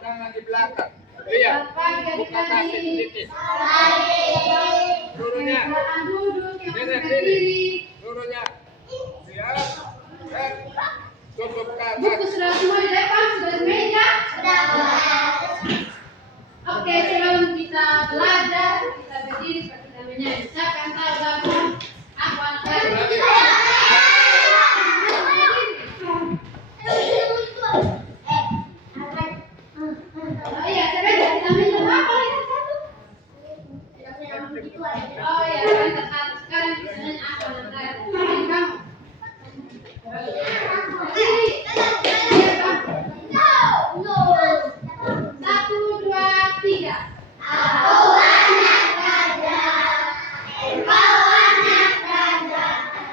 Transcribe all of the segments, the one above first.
tangan di belakang. Lihat, buka kaki sedikit. Turunnya. Sini. Turunnya. Lihat. Tutup kaki. Buku sudah semua di depan, sudah di meja. Sudah. Oke, sebelum kita belajar, kita berdiri seperti kita menyanyi. Siapa yang tahu lagu Aku Anak Raja? Oh iya, sebentar kita menyanyi apa lagi satu? Oh iya, sekarang kita nyanyi Aku Anak Raja. Kamu. Satu, dua, tiga. Aku anak raja, engkau anak raja,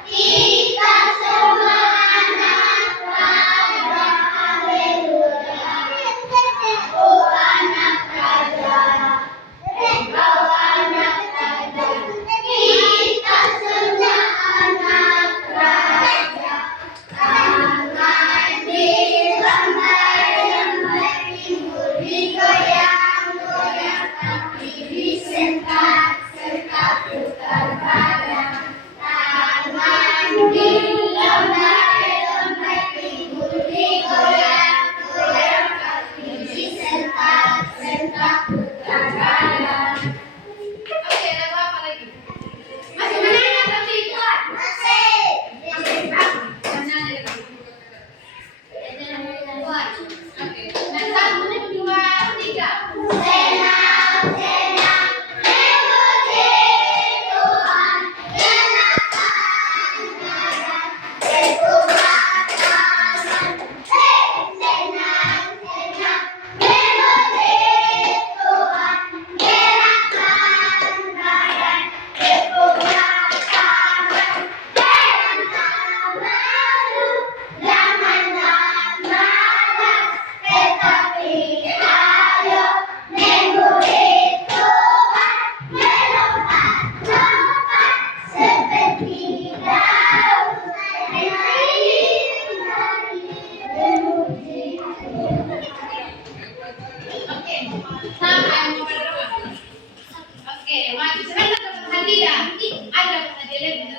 kita semua anak raja. Haleluya. Aku anak raja, engkau anak raja, kita semua anak raja. Tangan dilambai-lambai, timbul digoyang-goyang, kaki disentak-sentak, putar badan. Tangan dilambai-lambai, timbul digoyang-goyang, kaki disentak-sentak, putar badan. Oke, ada apa lagi? Masih menyanyi atau tidak? Masih. Menyanyi. Oke, nah 1, 2, 3. Senang, senang, memuji Tuhan, nyalakan badan, berkuat tangan. Senang, senang, memuji Tuhan, nyalakan badan, berkuat tangan. Janganlah malas, tetapi ayo memuji Tuhan, melompat-lompat seperti daun, memuji Tuhan. Oke, sampai mau berdoa. Oke, maju sebentar ke hadiah. Ada hadiah lebih.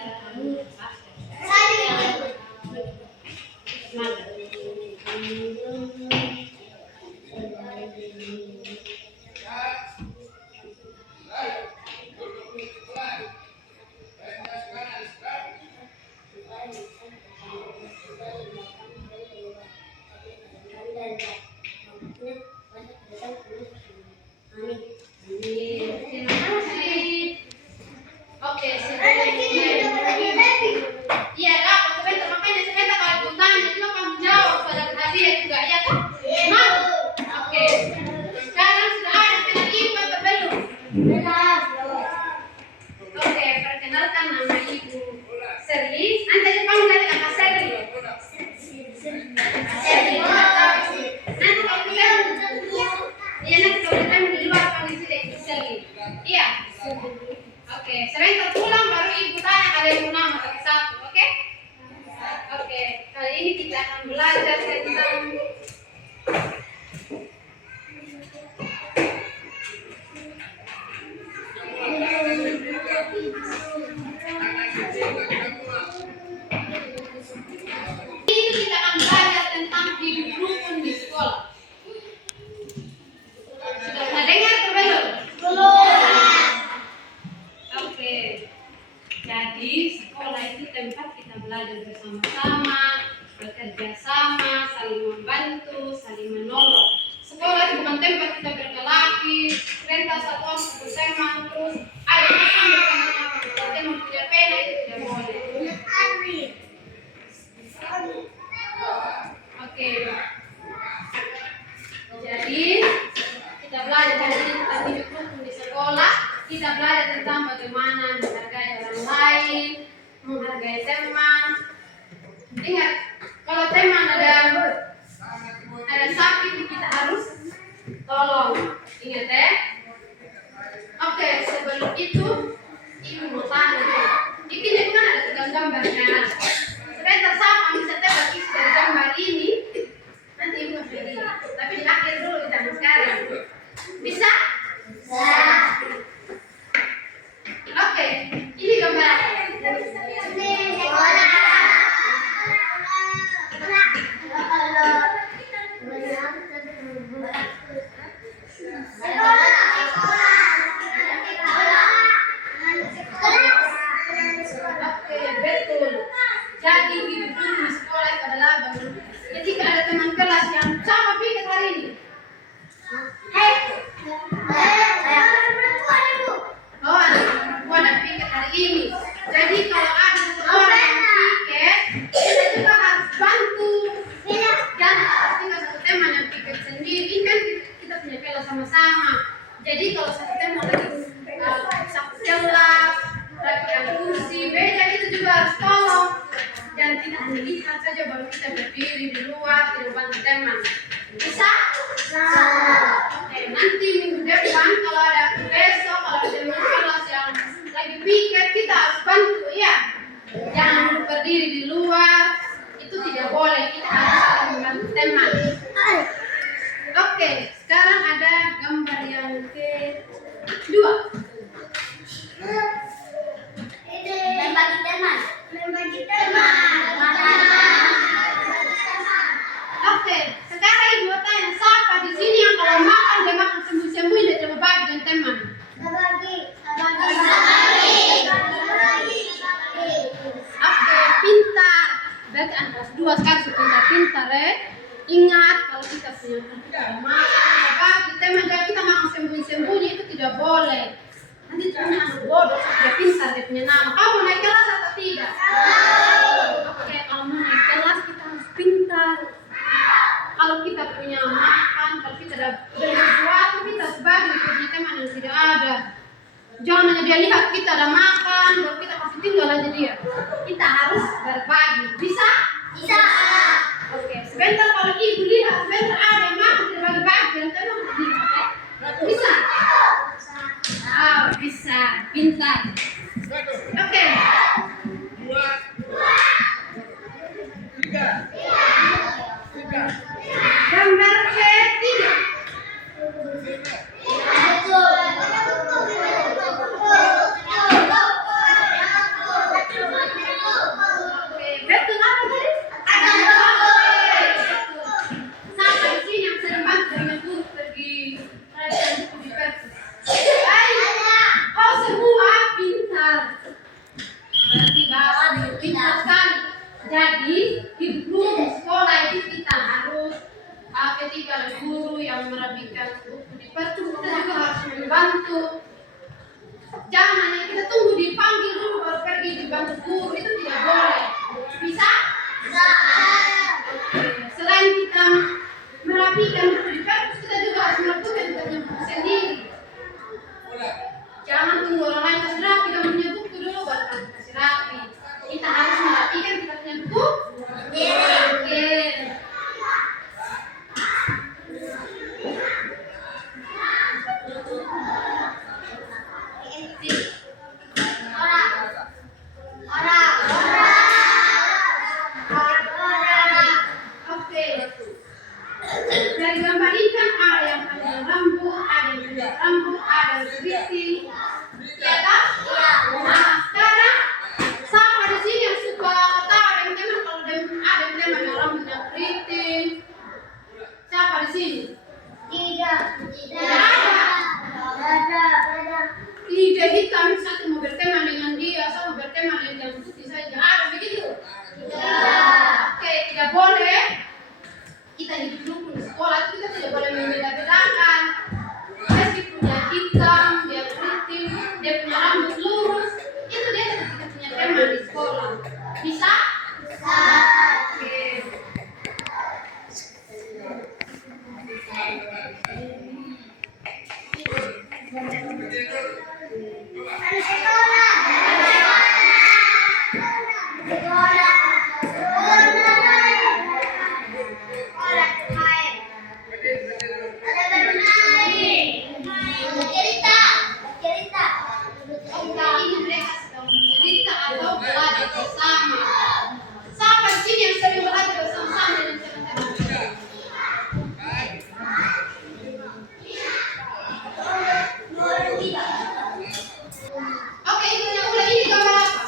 Oke, iya lah, sebentar makanya sebentar kalau aku tanya juga kamu jawab pada hadiah juga ya kan? Mau? Oke. Sekarang sudah ada kenal ibu atau belum? Belum. Oke, perkenalkan nama Ibu Serli. Nanti aja kamu nanti kakak Serli. Serli. Nanti kalau kita, iya nanti kalau kita di luar panggil sudah Ibu Serli. Iya. Oke, sebentar pulang baru Ibu tanya kalian mau nama satu-satu, oke? Oke, kali ini kita akan belajar tentang hidup rukun di sekolah. Sudah pernah dengar atau belum? Belum. Oke. Jadi sekolah itu tempat kita belajar bersama-sama, bekerja sama, saling membantu, saling menolong. Sekolah itu bukan tempat kita berkelahi, perintah satuan bersama terus ayo ambil kita punya pena itu tidak boleh. Oke. Jadi kita belajar tentang hidup rukun di sekolah. Kita belajar tentang bagaimana menghargai orang lain, menghargai teman. Ingat, kalau teman ada sakit kita harus tolong. Ingat ya. Oke, sebelum Jadi kalau satu tema lagi sapu kelas, rapikan kursi, meja itu juga harus tolong. Dan tidak hanya lihat saja baru kita berdiri di luar, tidak bantu teman. Bisa? Oke, nanti minggu depan kalau ada besok, kalau ada teman kelas yang lagi piket, kita harus bantu ya. Jangan berdiri di luar, itu tidak boleh. Kita harus saling membantu teman. Oke, sekarang ada gambar yang kedua. Membagi teman. Membagi teman. Oke, sekarang ibu tanya siapa di sini yang kalau makan dia makan sembunyi-sembunyi dia coba bagi dengan teman. Oke, pintar. Berarti anak kelas 2 sekarang pintar-pintar ya. Ingat kalau kita punya makan bagi teman jadi kita makan sembunyi-sembunyi itu tidak boleh. Nanti punya anak bodoh sudah pintar dia punya nama. Kamu naik kelas atau tidak? Oke, kalau mau naik kelas kita harus pintar. Kalau kita punya makan, kalau kita ada sesuatu kita harus bagi ke teman yang tidak ada. Jangan hanya dia lihat kita ada makan, baru kita kasih tinggal aja dia. Kita harus berbagi. Bisa? Bisa. Oke, sebentar kalau ibu lihat, sebentar ada yang makan kita bagi-bagi dan teman bisa? Bisa, pintar. Oke. 2, 3. Gambar ketiga. Oke, betul apa tadi? Sampai di sini yang sering bantu dengan guru pergi rajin buku di perpus. Oh semua pintar. Berarti bapak pintar sekali. Jadi di grup sekolah ini kita harus ketika ada guru yang merapikan buku di perpus kita juga harus membantu. Jangan hanya kita tunggu dipanggil dulu baru pergi dibantu guru, itu tidak boleh. Bisa? Selain kita merapikan buku di perpus kita juga harus merapikan buku sendiri. Jangan tunggu orang lain kasih rapi, kamu punya buku dulu baru kamu kasih rapi. Kita harus merapikan kita punya buku. Oke. Oke. Dari gambar ini kan ada yang punya rambut, ada yang punya rambut, ada yang keriting. Ya kan? Nah, sekarang siapa di sini yang suka ketawa dengan teman kalau ada teman yang rambutnya keriting? Siapa di sini? Tidak. Ide hitam satu mau berteman dengan dia, satu berteman dengan yang putih saja. Ada begitu? Oke, tidak boleh. Kita hidup dulu di sekolah kita tidak boleh membeda-bedakan. Meskipun dia hitam, dia keriting, dia punya rambut lurus, itu dia kita punya teman di sekolah. Bisa? Oke. Cerita atau belajar bersama. Siapa di sini yang sering belajar bersama-sama dengan teman-teman? Oke, itu yang udah ini gambar apa?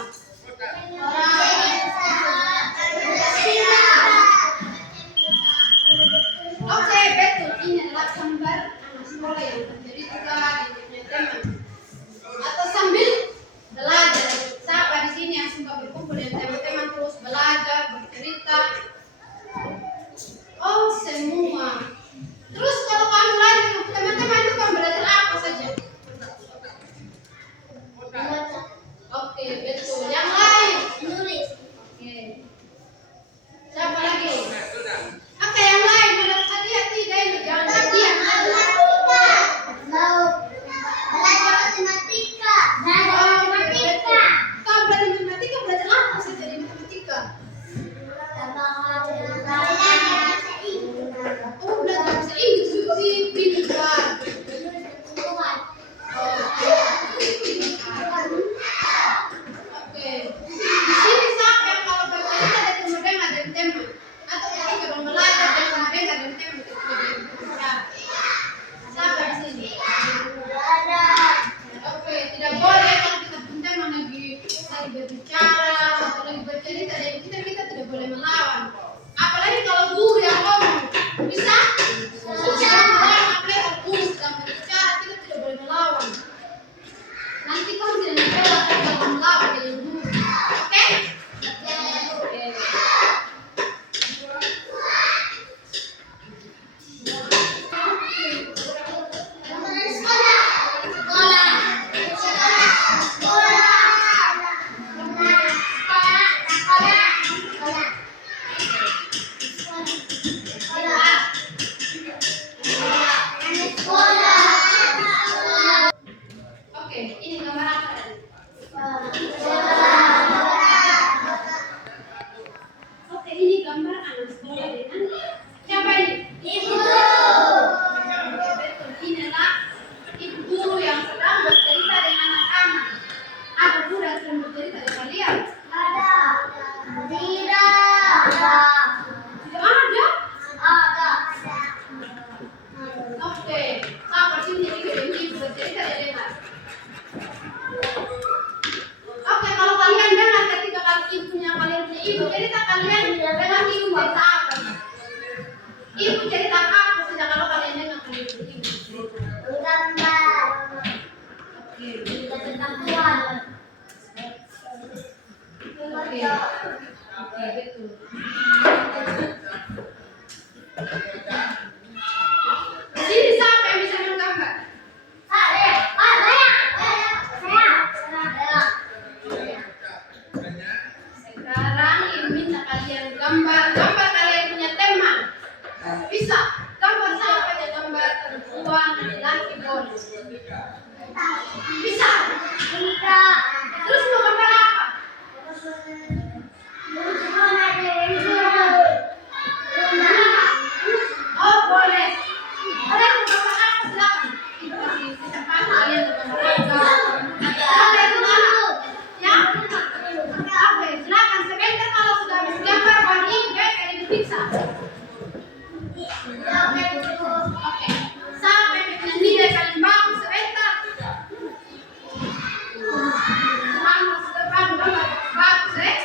Ibu cerita apa saja kalau kalian dengar kalian ibu. Gambar. Oke. Cerita tentang Tuhan. Oke. Oke, betul. Di sini siapa yang bisa menggambar? Saya. Sekarang Ibu minta kalian gambar kalian punya tema. Bisa gambar siapa aja, gambar perempuan, laki-laki boleh. Bisa. Terus mau gambar apa? Oh boleh. Kalian mau gambar apa silakan. Ibu kasih kesempatan kalian mau gambar apa. Boleh semua. Ya. Oke, silakan sebentar kalau sudah habis gambar baru Ibu kalian bisa. Oke. Sampai nilai kalian bagus sebentar. Kamu sudah gambar bagus ya.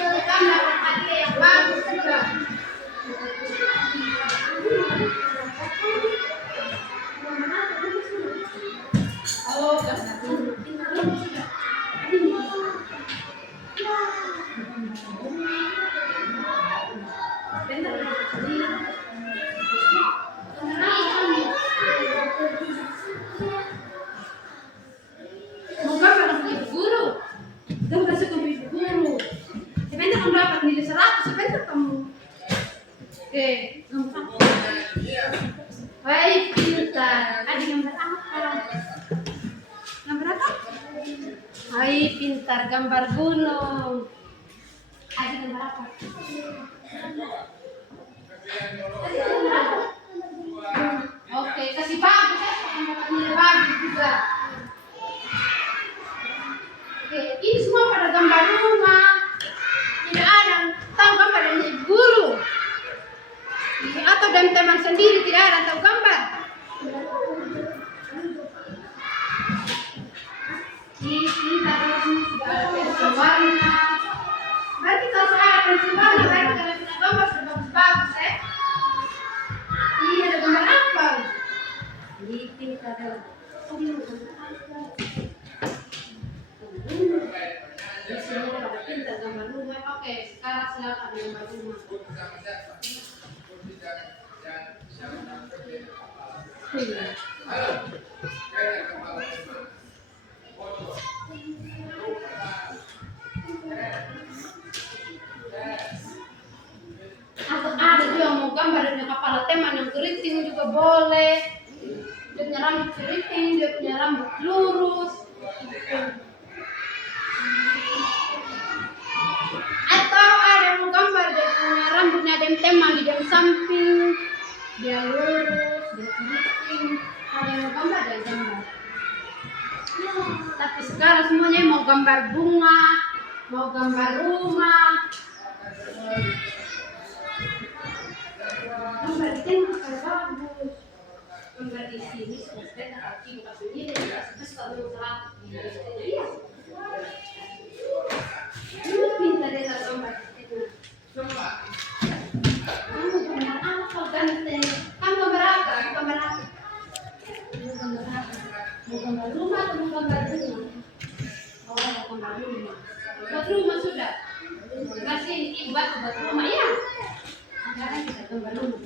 Gambar hati yang bagus juga. Oh, gambar dulu. Bentar. Mau gambar sama ibu guru. Gambar sama ibu guru. Sebentar kamu dapat nilai 100. Sebentar kamu. Oke, gambar apa? Baik, pintar. Adik gambar apa? Gambar apa? Hai, pintar, gambar gunung. Adik gambar apa? Adik gambar apa? Oke, kasih bagus ya, dapat nilai bagus juga. Oke, ini semua pada gambar rumah. Tidak ada yang tahu gambar dari ibu guru. Atau dari teman sendiri tidak ada yang tahu gambar. Ini taruh sudah ada pensil warna. Berarti kalau saya ada pensil warna, berarti kalian punya gambar sudah bagus-bagus ya. Iya, ada gambar apa? Ini pintar. Di sini ada pintar gambar rumah. Oke, sekarang silakan gambar rumah. Atau ada juga yang mau gambar dengan kepala teman yang keriting juga boleh. Dia punya rambut keriting, dia punya rambut lurus. Atau ada yang mau gambar dia punya rambutnya ada yang teman di dalam samping, dia lurus, dia keriting. Ada yang mau gambar dia gambar. Tapi sekarang semuanya mau gambar bunga, mau gambar rumah. Gambar di tengah kalau bagus. Gambar di sini seperti tak ibu kasih ini seperti kalau iya. Ini pintar dia gambar di tengah. Kamu gambar apa ganteng? Kamu gambar apa? Gambar apa? Mau gambar apa? Mau gambar rumah atau mau gambar rumah? Oh, mau gambar rumah. Buat rumah sudah. Kasih ibu buat rumah ya. Sekarang kita gambar rumah.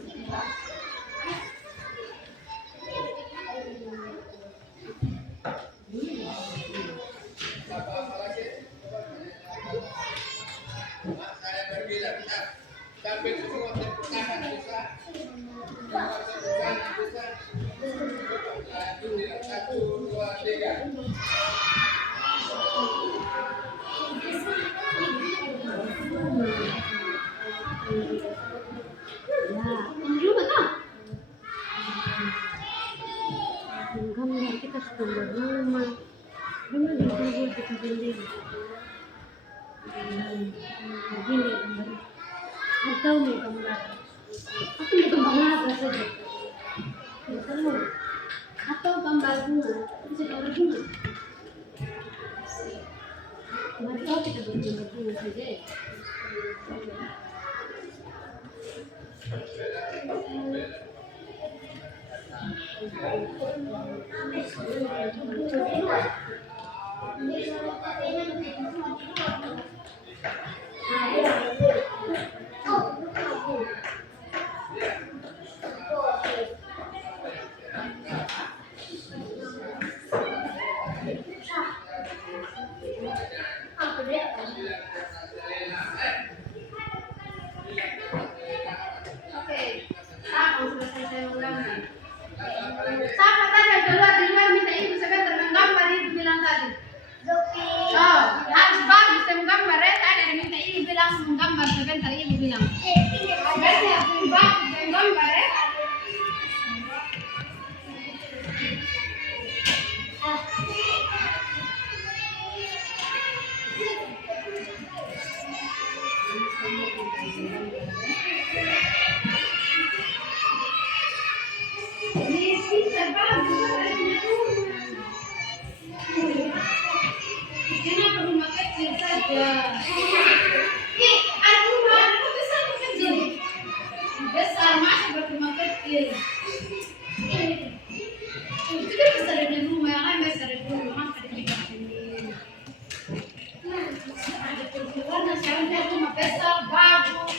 Sampai semua tertahan bisa. Satu, dua, tiga. Gambar kita gambar rumah. Rumah di bawah kita beli. Begini gambar. Atau mau gambar. Aku mau gambar apa saja. Atau gambar bunga. Bisa gambar bunga. Atau kita gambar bunga saja. Oke, sama selesai saya menggambar. Siapa tadi yang keluar di luar minta ibu sebentar menggambar, ibu bilang tadi. Oh, harus bagus saya menggambar ya. Tadi ada minta ibu bilang menggambar sebentar, ibu bilang. Berarti harus bagus saya menggambar ya. Kenapa rumah kecil saja? Ada rumah besar atau kecil? Besar, masa berumah kecil? Itu kan besar dari rumah, yang lain besar dari rumah, masa dibikin ini? Ada keluarga, sekarang dia rumah besar, bagus.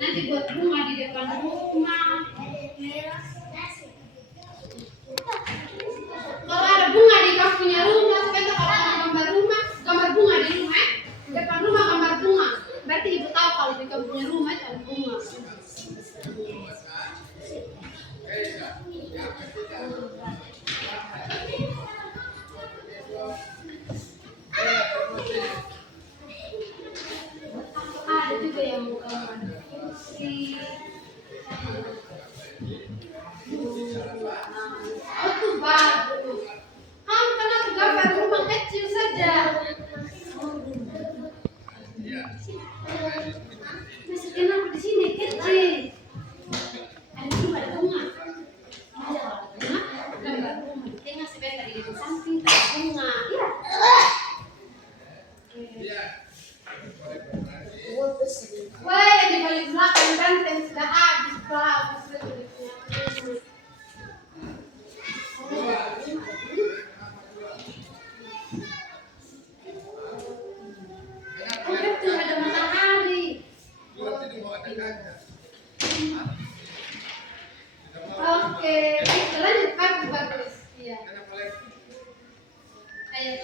Nanti buat rumah di depan rumah. Kalau ada bunga di kau punya rumah, sebentar kalau mau gambar rumah, gambar bunga di rumah, depan rumah gambar bunga. Berarti ibu tahu kalau di kau punya rumah itu ada bunga. Ada juga yang mau gambar kursi. Oh tuh bagus. Kamu kenapa gambar rumah kecil saja? Masih kenapa di sini kecil? Ada juga ada bunga. Gambar rumah. Tengah sebentar di samping ada bunga. Wah, yang di balik belakang ganteng sudah habis bagus. Betul ada matahari. Oke, kita lanjut bagus. Iya. Ayo.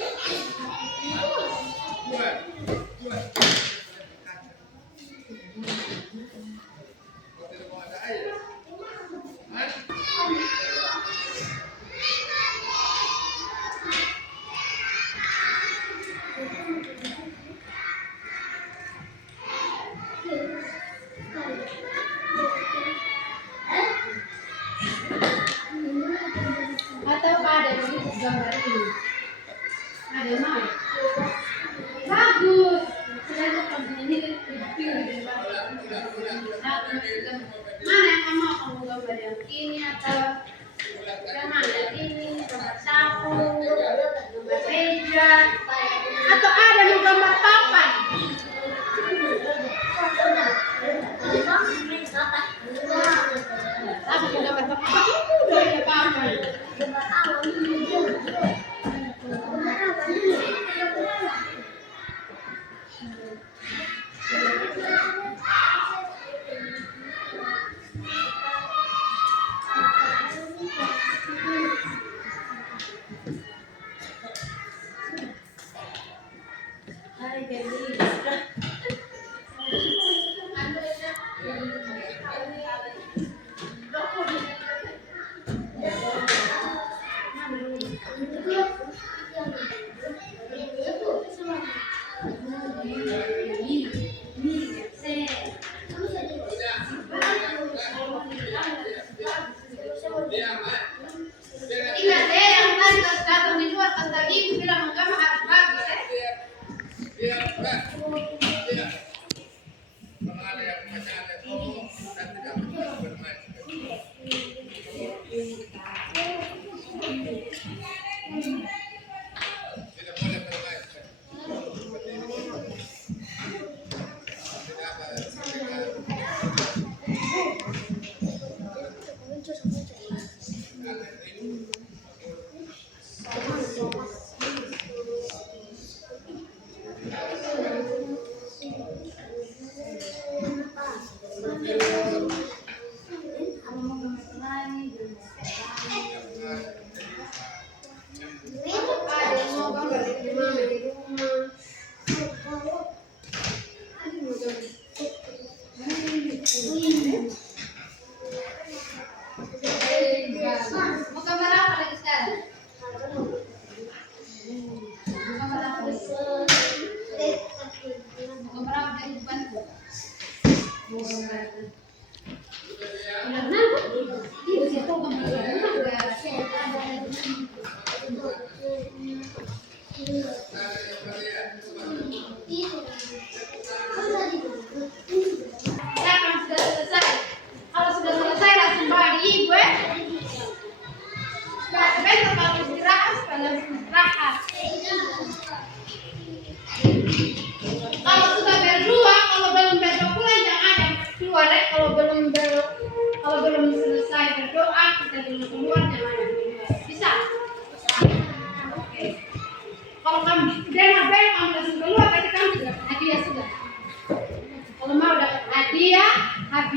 Atau ada yang gambar ini? Ada mana? Bagus. Sudah depan ini lebih mana yang kamu mau gambar yang ini atau yang mana? Ini gambar sapu, gambar meja, atau ada yang gambar papan? Aku gambar papan. Udah papan.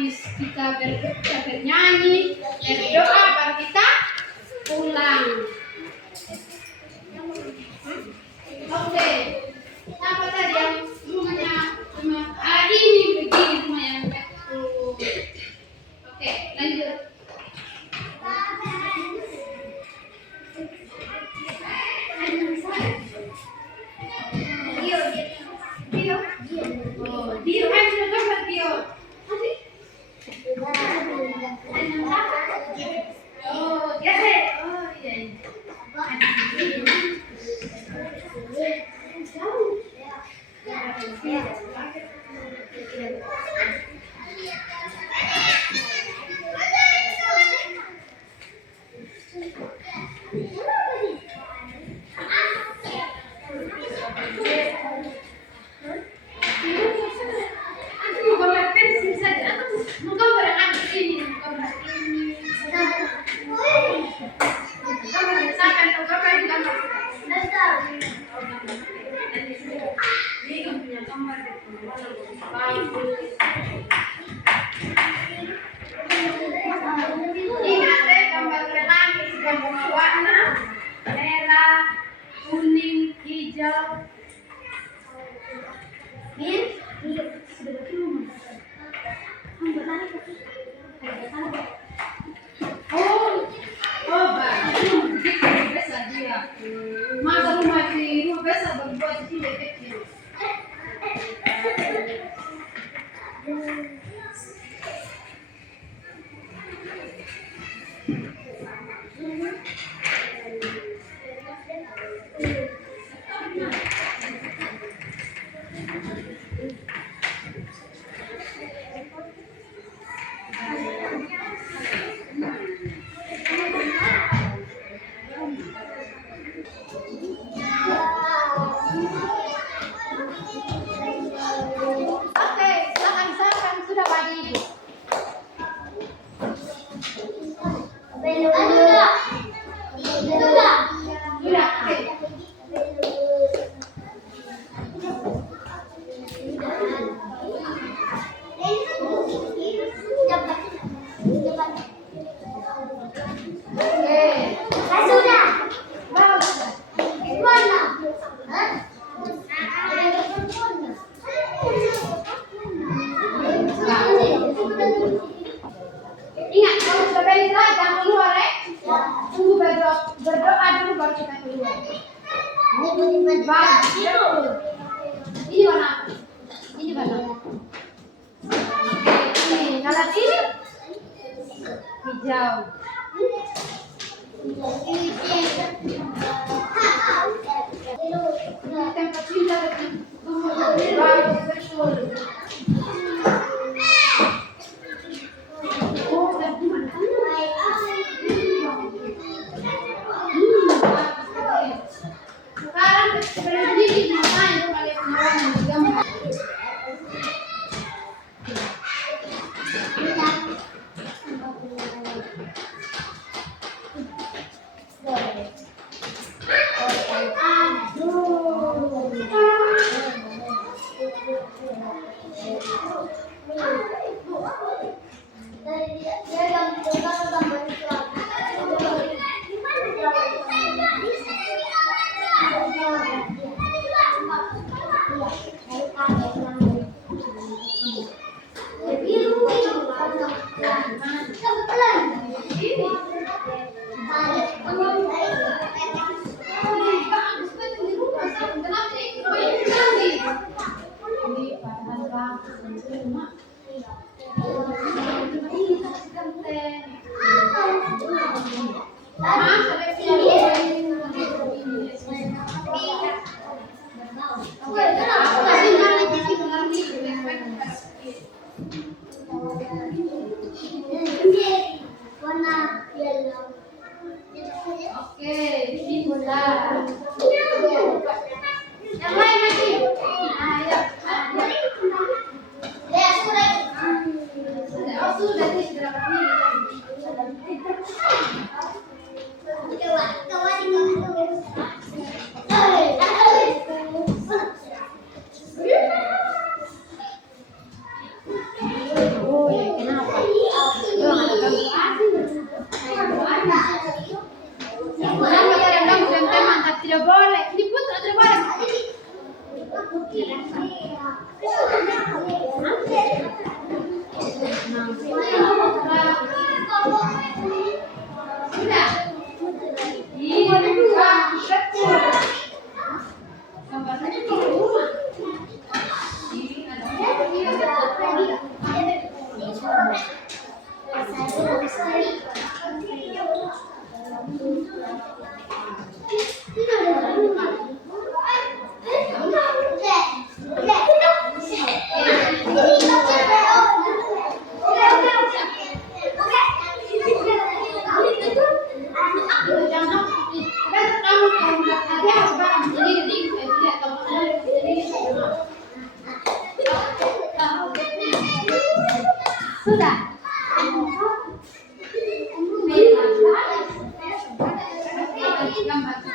habis kita bernyanyi, berdoa, baru kita pulang. Oke, apa tadi yang rumahnya? Ini begini rumah yang betul. Oke, lanjut. Dio, ayo sudah gambar Dio. Oh, ya deh. Oh, iya. Mau gambar pensil saja atau mau gambar yang ada ini, mau gambar ini. Gambar misalkan atau gambar ini gambar. Ini kan punya gambar bagus. Ini ada gambar pelangis, gambar warna merah, kuning, hijau. Ini sudah belum? Oh, bagus. Besar dia. Masa rumah besar berbuat sini kecil. Oke, silakan silakan sudah Pak Ibu. Sudah. Ingat, kalau sudah balik jangan keluar ya. Tunggu berdoa dulu baru kita keluar. Bagus. Ini warna apa? Ini warna apa? Ini, kalau ini hijau. Tempat pindah bagus betul. Sekarang sebelum ini ngapain tuh kalian semua? Oke, bismillah. Yang lain lagi. Ayo. Oh, sudah sih berapa Oh, ya kenapa? Sudah. Ini bukan betul. Gambar saja di rumah. Ini sudah. Gambar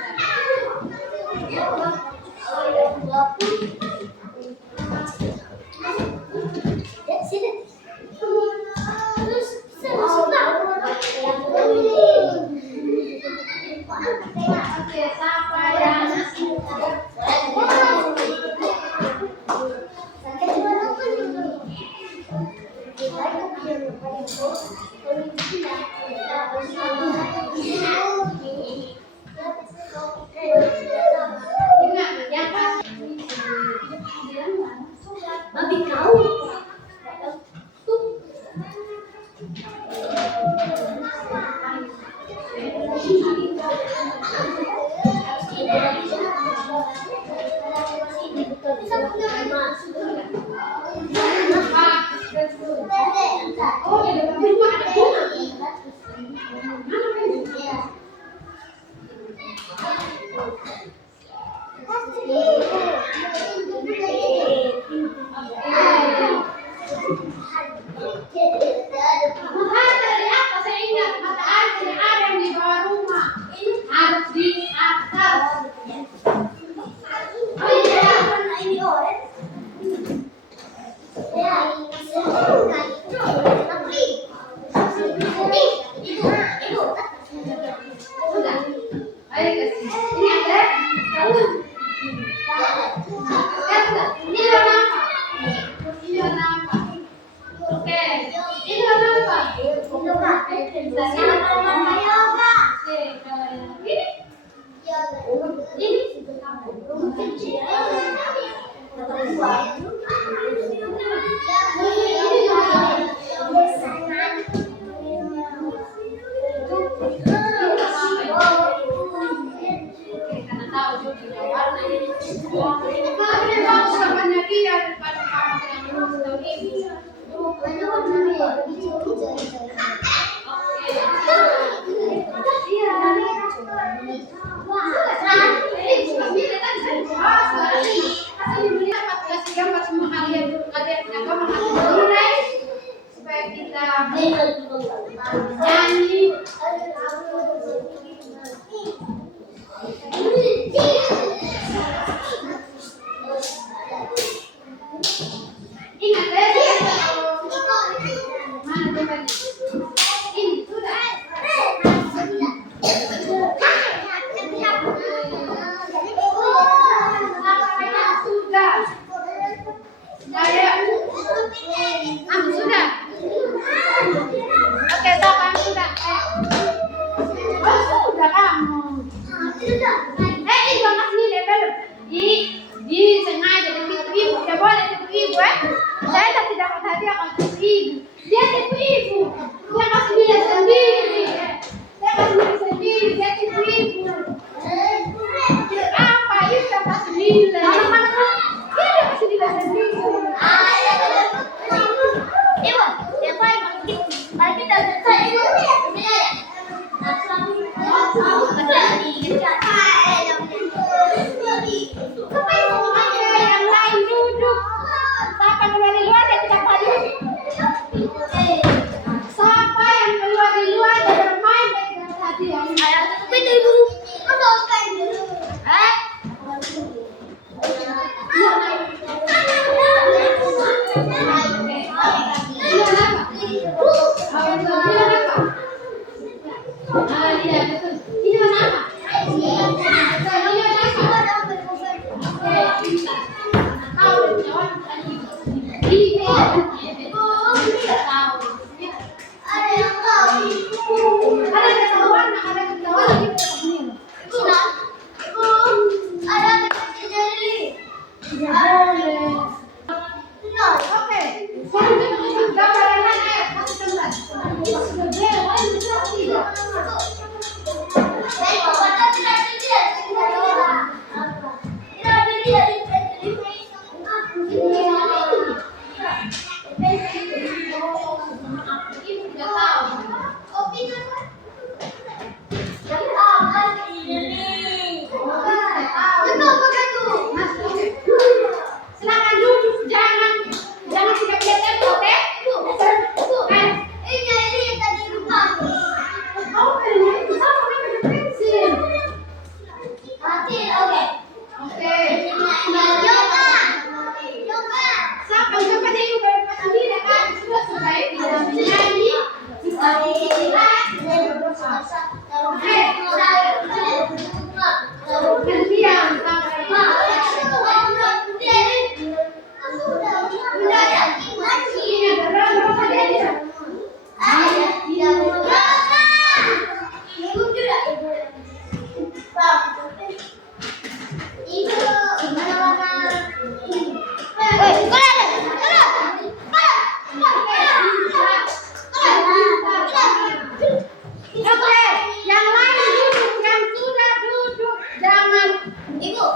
Oke, siapa yang ingat yang babi kau. Oh, di depan rumah ada bunga. Mata dari apa? Saya ingat mata air dari ada yang di bawah rumah. Harus di atas. Oh iya, ini orange. Ya, sudah. Ayo ke sini. Ini ada. Ini warna apa? Ini warna apa? Oke. Ini warna apa? Karena tahu juga warna ini. Kalau dia bagus warnanya dia daripada kamu yang belum tahu ini. Supaya kita nyanyi. Ingat ya, mana depannya? Ini sudah. Sudah. Sudah. Oke, siapa yang sudah? Oh, sudah kamu. Ibu kasih ini level. Di sengaja tipu ibu, tidak boleh tipu ibu Saya tidak dapat hadiah kalau tipu ibu. Dia tipu ibu. Dia kasih dia sendiri. Dia kasih dia sendiri. Dia tipu ibu. Apa? Ibu kasih dia. Dia kasih dia sendiri. Ibu, siapa yang kalau kita selesai ibu? Yang lain duduk. Siapa yang keluar di luar dia tidak balik. Siapa yang keluar di luar dia bermain dia tidak hadiah. Ayo, itu ibu. Oke, yang lain duduk, yang sudah duduk jangan. Ibu.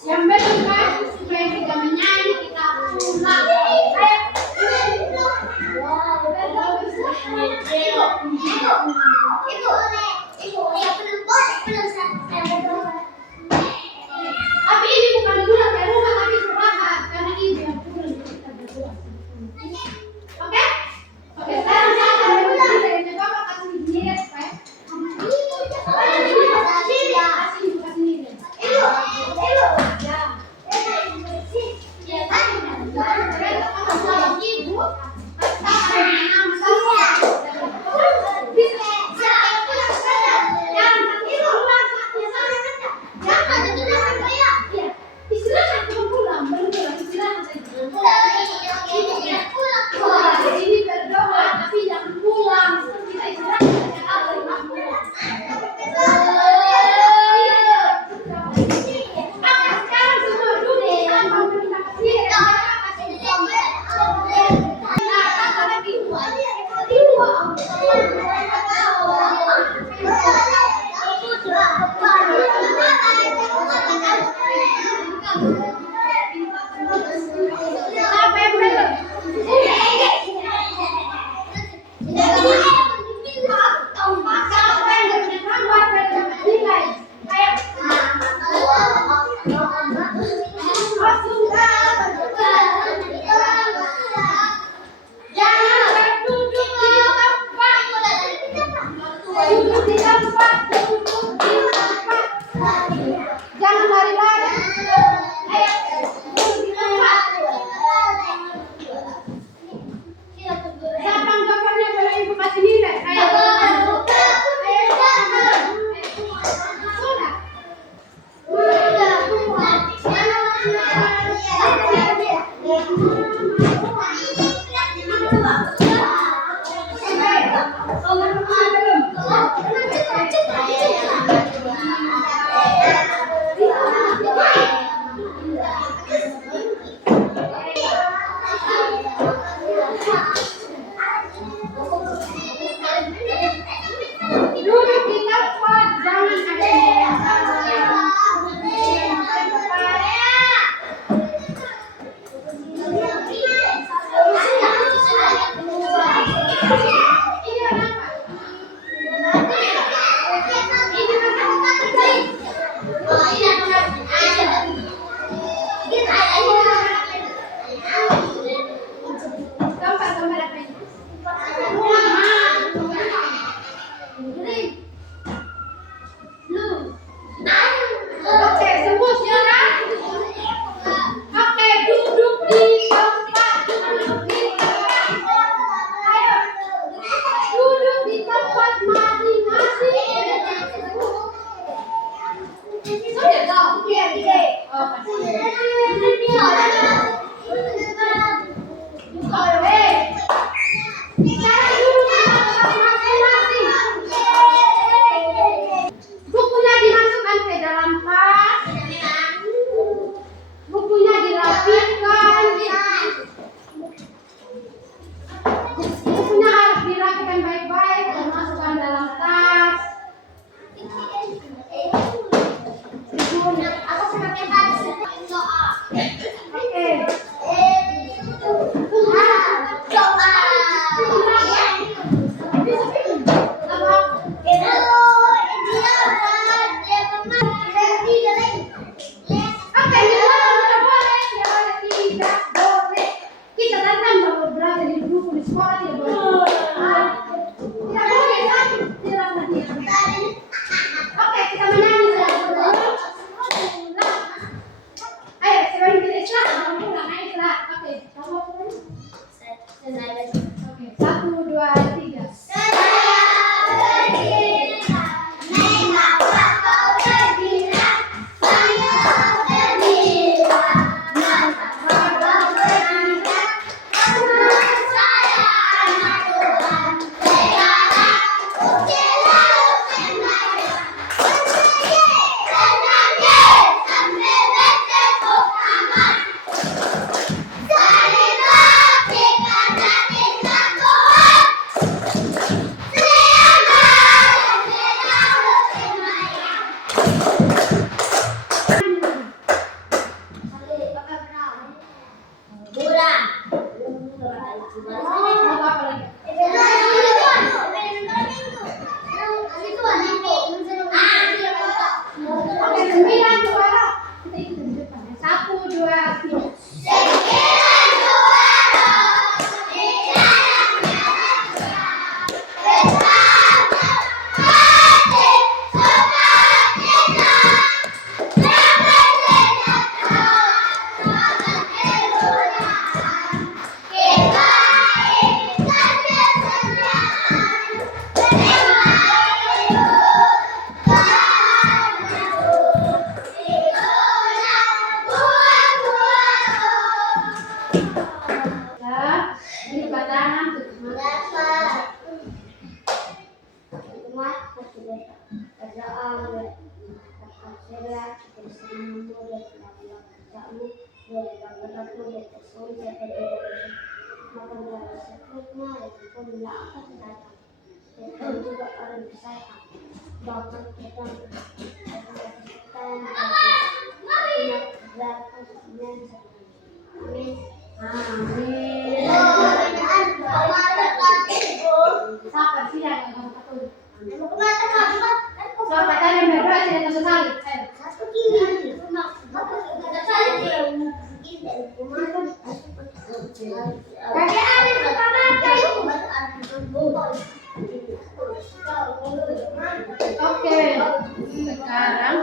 Yang benar supaya kita menyanyi kita pulang. Tapi ini bukan bulan ya rumah tapi istirahat karena ini bulan bulan kita berdoa. Oke? Oke, sekarang saya akan menyanyi Bapak kasih dia supaya ini berdoa tapi jangan pulang. Kita istirahat sekarang semua duduk tanpa terima kasih. Jangan lari-lari. Ayo. dua, tiga. Ya, ini batangan tuh. Amin. Sabar sih yang kamu takut. Selamat datang berdoa tidak sesali. Oke, sekarang